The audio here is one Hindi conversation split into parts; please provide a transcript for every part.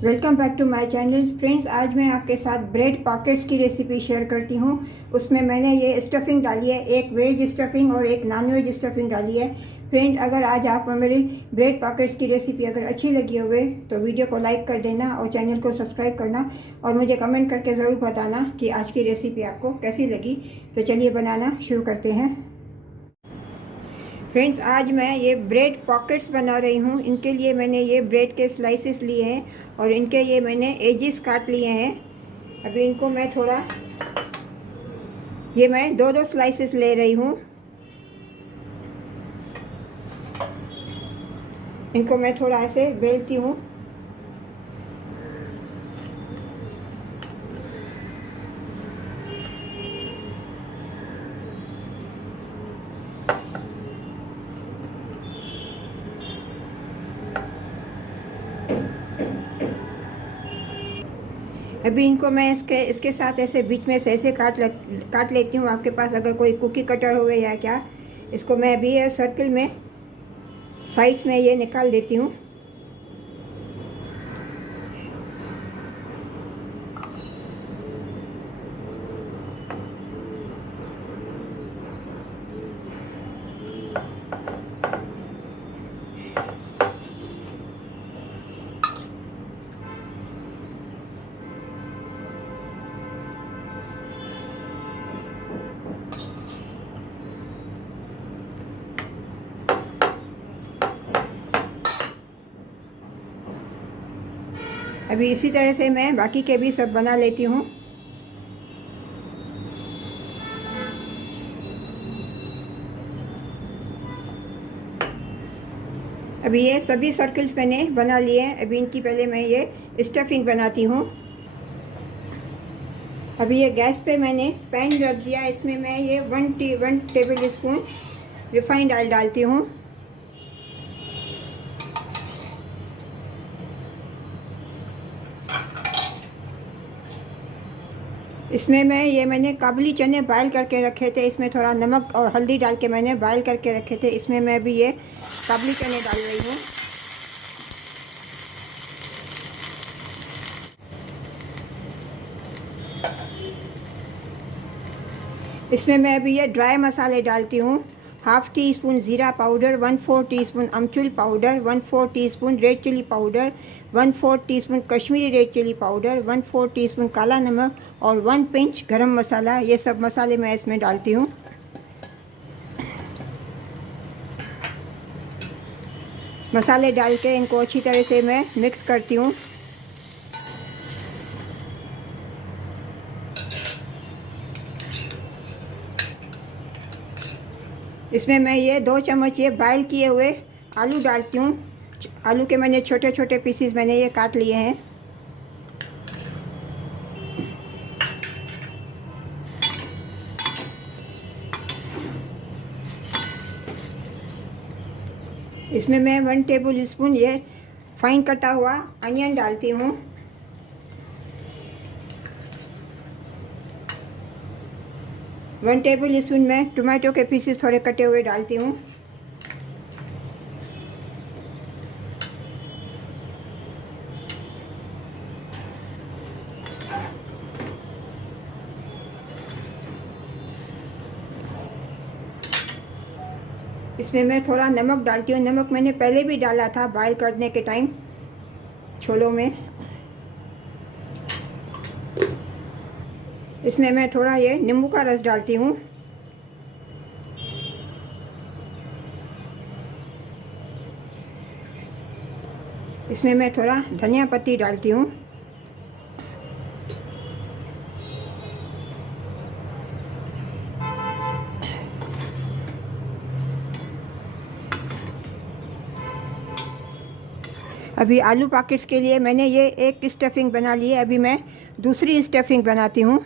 Welcome back to my channel friends. आज मैं आपके साथ ब्रेड पॉकेट्स की रेसिपी शेयर करती हूँ। उसमें मैंने ये स्टफिंग डाली है, एक वेज स्टफिंग और एक नॉन वेज स्टफिंग डाली है। फ्रेंड, अगर आज आपको मेरी ब्रेड पॉकेट्स की रेसिपी अगर अच्छी लगी होवे तो वीडियो को लाइक कर देना और चैनल को सब्सक्राइब करना और मुझे कमेंट करके ज़रूर बताना कि आज की रेसिपी आपको कैसी लगी। तो चलिए बनाना शुरू करते हैं। फ्रेंड्स, आज मैं ये ब्रेड पॉकेट्स बना रही हूँ। इनके लिए मैंने ये ब्रेड के स्लाइसेस लिए हैं और इनके ये मैंने एजेस काट लिए हैं। अभी इनको मैं थोड़ा ये मैं दो दो स्लाइसेस ले रही हूँ। इनको मैं थोड़ा ऐसे बेलती हूँ। अभी इनको मैं इसके साथ ऐसे बीच में से ऐसे काट लेती हूँ। आपके पास अगर कोई कुकी कटर हो या क्या, इसको मैं अभी सर्कल में साइड्स में ये निकाल देती हूँ। अभी इसी तरह से मैं बाकी के भी सब बना लेती हूँ। अभी ये सभी सर्कल्स मैंने बना लिए हैं। अभी इनकी पहले मैं ये स्टफिंग बनाती हूँ। अभी ये गैस पे मैंने पैन रख दिया। इसमें मैं ये one table spoon refined oil डालती हूँ। इसमें मैंने काबुली चने बॉयल करके रखे थे। इसमें थोड़ा नमक और हल्दी डाल के मैंने बॉयल करके रखे थे। इसमें मैं भी ये काबुली चने डाल रही हूँ। इसमें मैं अभी ये ड्राई मसाले डालती हूँ। हाफ़ टी स्पून ज़ीरा पाउडर, 1/4 टीस्पून अमचूर powder, 1/4 teaspoon red chilli powder, 1/4 teaspoon Kashmiri red chilli powder, 1/4 teaspoon काला नमक और 1 पिंच गरम मसाला। ये सब मसाले मैं इसमें डालती हूँ। मसाले डाल के इनको अच्छी तरह से मैं मिक्स करती हूँ। इसमें मैं ये 2 चम्मच ये बॉयल किए हुए आलू डालती हूँ। आलू के मैंने छोटे छोटे पीसेस मैंने ये काट लिए हैं। इसमें मैं 1 टेबल स्पून ये फाइन कटा हुआ अनियन डालती हूँ। वन टेबल स्पून मैं टमाटो के पीसेस थोड़े कटे हुए डालती हूँ। इसमें मैं थोड़ा नमक डालती हूँ। नमक मैंने पहले भी डाला था बॉयल करने के टाइम छोलों में। इसमें मैं थोड़ा ये नींबू का रस डालती हूँ। इसमें मैं थोड़ा धनिया पत्ती डालती हूँ। अभी आलू पॉकेट्स के लिए मैंने ये एक स्टफिंग बना ली है। अभी मैं दूसरी स्टफिंग बनाती हूँ।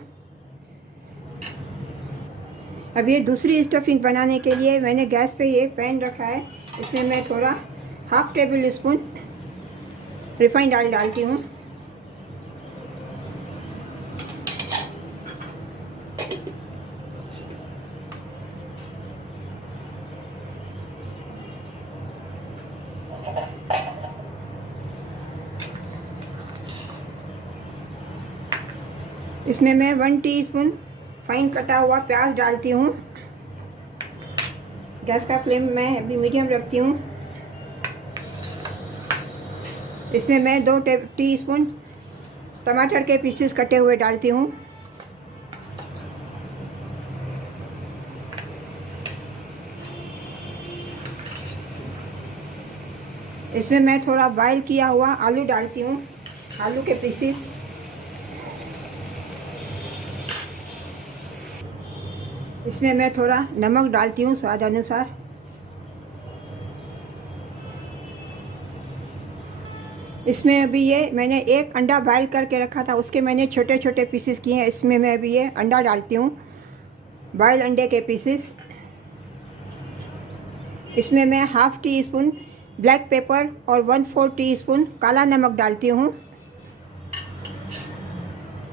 अब ये दूसरी स्टफिंग बनाने के लिए मैंने गैस पे ये पैन रखा है। इसमें मैं थोड़ा half table spoon refined oil डालती हूँ। इसमें मैं 1 टीस्पून फाइन कटा हुआ प्याज डालती हूँ। गैस का फ्लेम मैं अभी मीडियम रखती हूँ। इसमें मैं 2 टीस्पून टमाटर के पीसेस कटे हुए डालती हूँ। इसमें मैं थोड़ा बॉयल किया हुआ आलू डालती हूँ, आलू के पीसेस। इसमें मैं थोड़ा नमक डालती हूँ स्वाद अनुसार। इसमें अभी ये मैंने एक अंडा बॉयल करके रखा था, उसके मैंने छोटे छोटे पीसेस किए हैं। इसमें मैं अभी ये अंडा डालती हूँ, बॉयल अंडे के पीसेस। इसमें मैं ½ टीस्पून ब्लैक पेपर और 1/4 टीस्पून काला नमक डालती हूँ।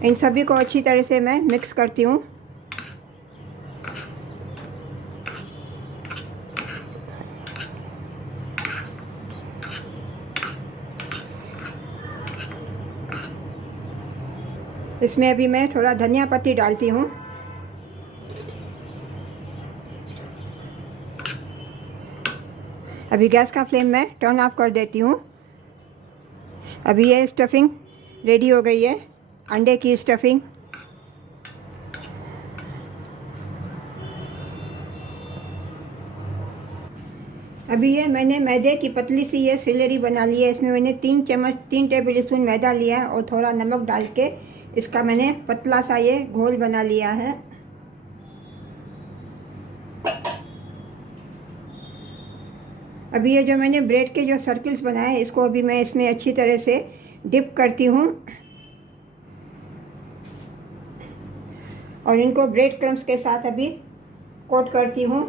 इन सभी को अच्छी तरह से मैं मिक्स करती हूँ। इसमें अभी मैं थोड़ा धनिया पत्ती डालती हूँ। अभी गैस का फ्लेम मैं टर्न ऑफ कर देती हूँ। अभी ये स्टफिंग रेडी हो गई है, अंडे की स्टफिंग। अभी ये मैंने मैदे की पतली सी ये सिलेरी बना ली है। इसमें मैंने 3 टेबल स्पून मैदा लिया है और थोड़ा नमक डाल के इसका मैंने पतला सा ये घोल बना लिया है। अभी ये जो मैंने ब्रेड के जो सर्कल्स बनाए हैं, इसको अभी मैं इसमें अच्छी तरह से डिप करती हूँ और इनको ब्रेड क्रम्स के साथ अभी कोट करती हूँ।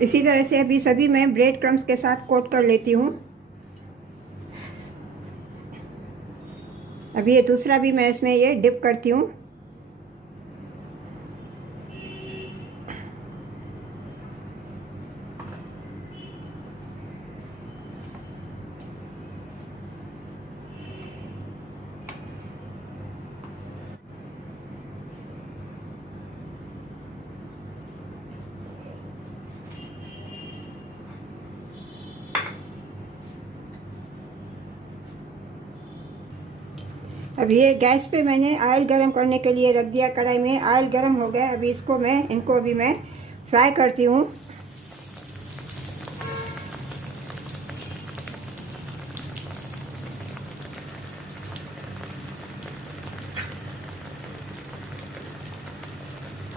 इसी तरह से अभी सभी मैं ब्रेड क्रम्स के साथ कोट कर लेती हूँ। अभी ये दूसरा भी मैं इसमें ये डिप करती हूँ। अब ये गैस पे मैंने ऑयल गरम करने के लिए रख दिया। कढ़ाई में ऑयल गरम हो गया। अभी इनको अभी मैं फ्राई करती हूँ।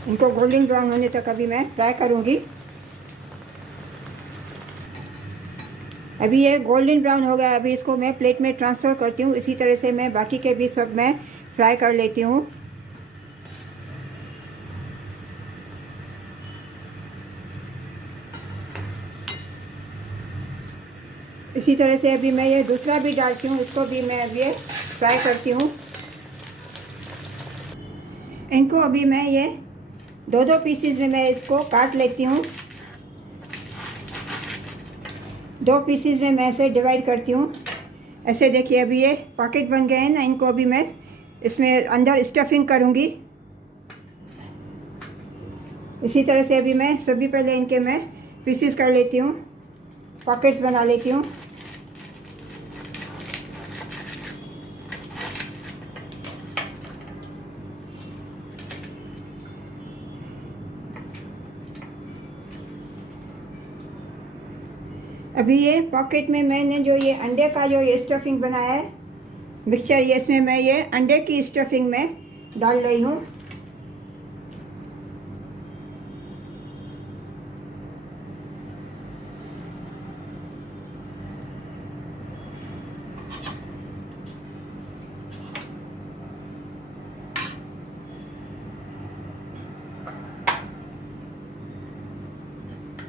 इनको गोल्डन ब्राउन होने तक अभी मैं फ्राई करूँगी। अभी ये गोल्डन ब्राउन हो गया। अभी इसको मैं प्लेट में ट्रांसफ़र करती हूँ। इसी तरह से मैं बाकी के भी सब मैं फ्राई कर लेती हूँ। इसी तरह से अभी मैं ये दूसरा भी डालती हूँ, इसको भी मैं अभी ये फ्राई करती हूँ। इनको अभी मैं ये 2 पीसेस में मैं इसको काट लेती हूँ। 2 पीसेस में मैं ऐसे डिवाइड करती हूँ। ऐसे देखिए अभी ये पॉकेट बन गए हैं ना। इनको अभी मैं इसमें अंदर स्टफिंग करूँगी। इसी तरह से अभी मैं सभी पहले इनके मैं पीसेस कर लेती हूँ, पॉकेट्स बना लेती हूँ। अभी ये पॉकेट में मैंने जो ये अंडे का जो ये स्टफिंग बनाया है मिक्सचर, ये इसमें मैं ये अंडे की स्टफिंग में डाल रही हूँ।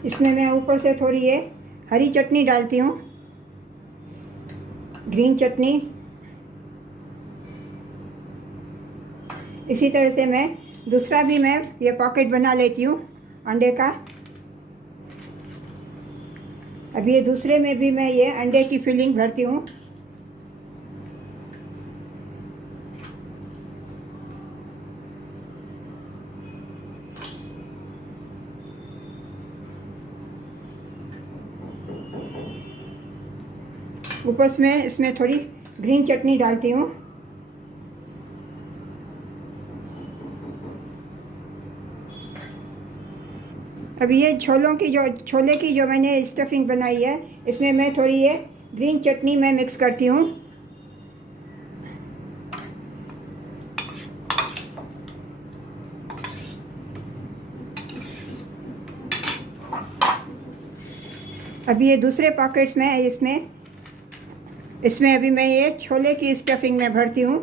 इसमें मैं ऊपर से थोड़ी ये हरी चटनी डालती हूँ, ग्रीन चटनी। इसी तरह से मैं दूसरा भी मैं ये पॉकेट बना लेती हूँ अंडे का। अब ये दूसरे में भी मैं ये अंडे की फिलिंग भरती हूँ। ऊपर से मैं इसमें थोड़ी ग्रीन चटनी डालती हूँ। अब ये छोले की जो मैंने स्टफिंग बनाई है, इसमें मैं थोड़ी ये ग्रीन चटनी मैं मिक्स करती हूँ। अभी ये दूसरे पॉकेट्स में इसमें अभी मैं ये छोले की स्टफिंग में भरती हूँ।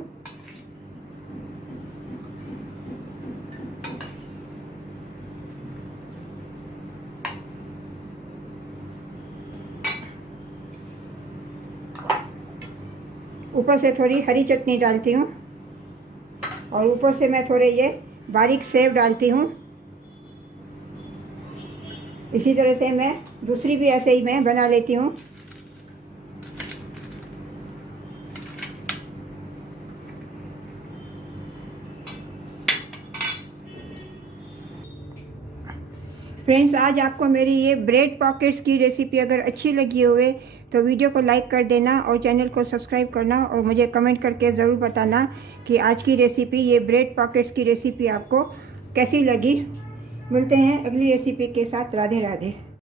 ऊपर से थोड़ी हरी चटनी डालती हूँ और ऊपर से मैं थोड़े ये बारीक सेव डालती हूँ। इसी तरह से मैं दूसरी भी ऐसे ही मैं बना लेती हूँ। फ्रेंड्स, आज आपको मेरी ये ब्रेड पॉकेट्स की रेसिपी अगर अच्छी लगी हुए तो वीडियो को लाइक कर देना और चैनल को सब्सक्राइब करना और मुझे कमेंट करके ज़रूर बताना कि आज की रेसिपी, ये ब्रेड पॉकेट्स की रेसिपी आपको कैसी लगी। मिलते हैं अगली रेसिपी के साथ। राधे राधे।